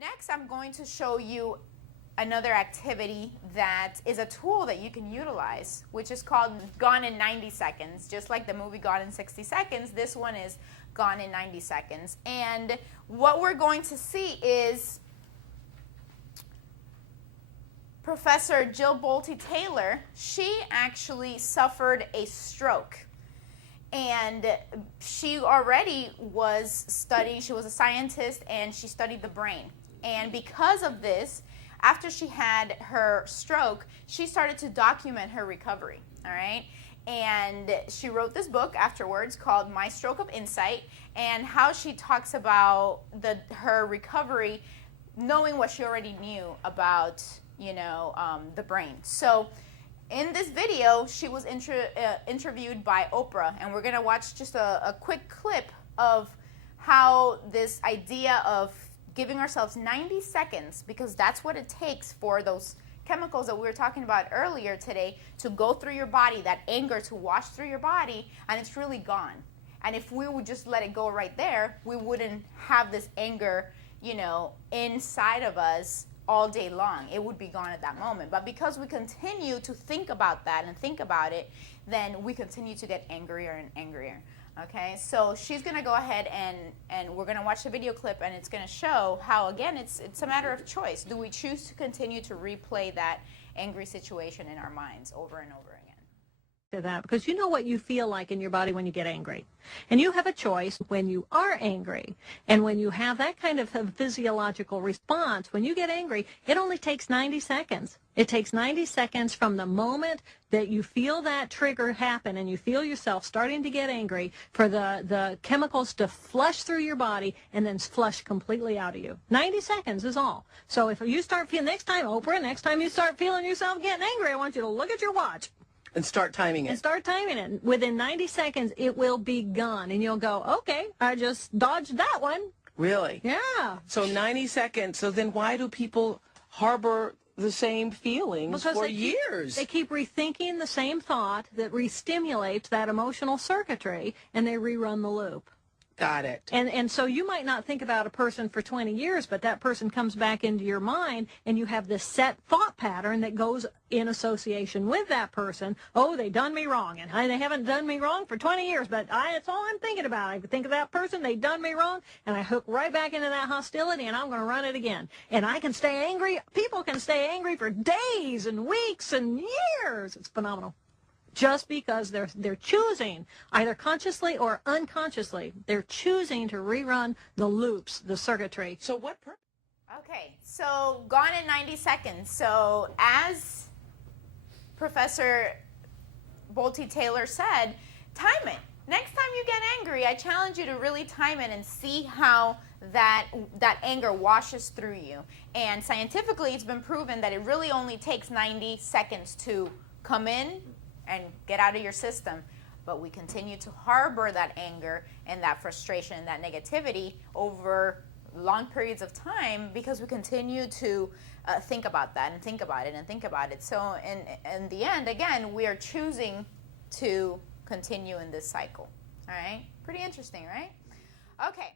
Next, I'm going to show you another activity that is a tool that you can utilize, which is called Gone in 90 Seconds. Just like the movie Gone in 60 Seconds, this one is Gone in 90 Seconds. And what we're going to see is Professor Jill Bolte Taylor. She actually suffered a stroke. And she already was studying, she was a scientist, and she studied the brain. And because of this, after she had her stroke, she started to document her recovery, all right? And she wrote this book afterwards called My Stroke of Insight, and how she talks about her recovery, knowing what she already knew about, the brain. So in this video, she was interviewed by Oprah, and we're going to watch just a quick clip of how this idea of giving ourselves 90 seconds, because that's what it takes for those chemicals that we were talking about earlier today to go through your body, that anger to wash through your body, and it's really gone. And if we would just let it go right there, we wouldn't have this anger, inside of us all day long. It would be gone at that moment. But because we continue to think about that and think about it, then we continue to get angrier and angrier. Okay, so she's going to go ahead and we're going to watch the video clip, and it's going to show how, again, it's a matter of choice. Do we choose to continue to replay that angry situation in our minds over and over again? To that, because you know what you feel like in your body when you get angry. And you have a choice when you are angry. And when you have that kind of a physiological response, when you get angry, it only takes 90 seconds. It takes 90 seconds from the moment that you feel that trigger happen and you feel yourself starting to get angry for the chemicals to flush through your body and then flush completely out of you. 90 seconds is all. So if you start feeling, next time, Oprah, next time you start feeling yourself getting angry, I want you to look at your watch. And start timing it. And start timing it. Within 90 seconds, it will be gone. And you'll go, okay, I just dodged that one. Really? Yeah. So 90 seconds. So then why do people harbor the same feelings for years? They keep rethinking the same thought that re-stimulates that emotional circuitry, and they rerun the loop. Got it. And so you might not think about a person for 20 years, but that person comes back into your mind, and you have this set thought pattern that goes in association with that person. Oh, they done me wrong, and they haven't done me wrong for 20 years, but that's all I'm thinking about. I think of that person, they done me wrong, and I hook right back into that hostility, and I'm going to run it again. And I can stay angry. People can stay angry for days and weeks and years. It's phenomenal. Just because they're choosing, either consciously or unconsciously, they're choosing to rerun the loops, the circuitry. So what purpose? Okay, so Gone in 90 Seconds. So as Professor Bolte Taylor said, time it. Next time you get angry, I challenge you to really time it and see how that anger washes through you. And scientifically, it's been proven that it really only takes 90 seconds to come in and get out of your system. But we continue to harbor that anger and that frustration and that negativity over long periods of time because we continue to think about that and think about it and think about it. So in the end, again, we are choosing to continue in this cycle. All right? Pretty interesting, right? Okay.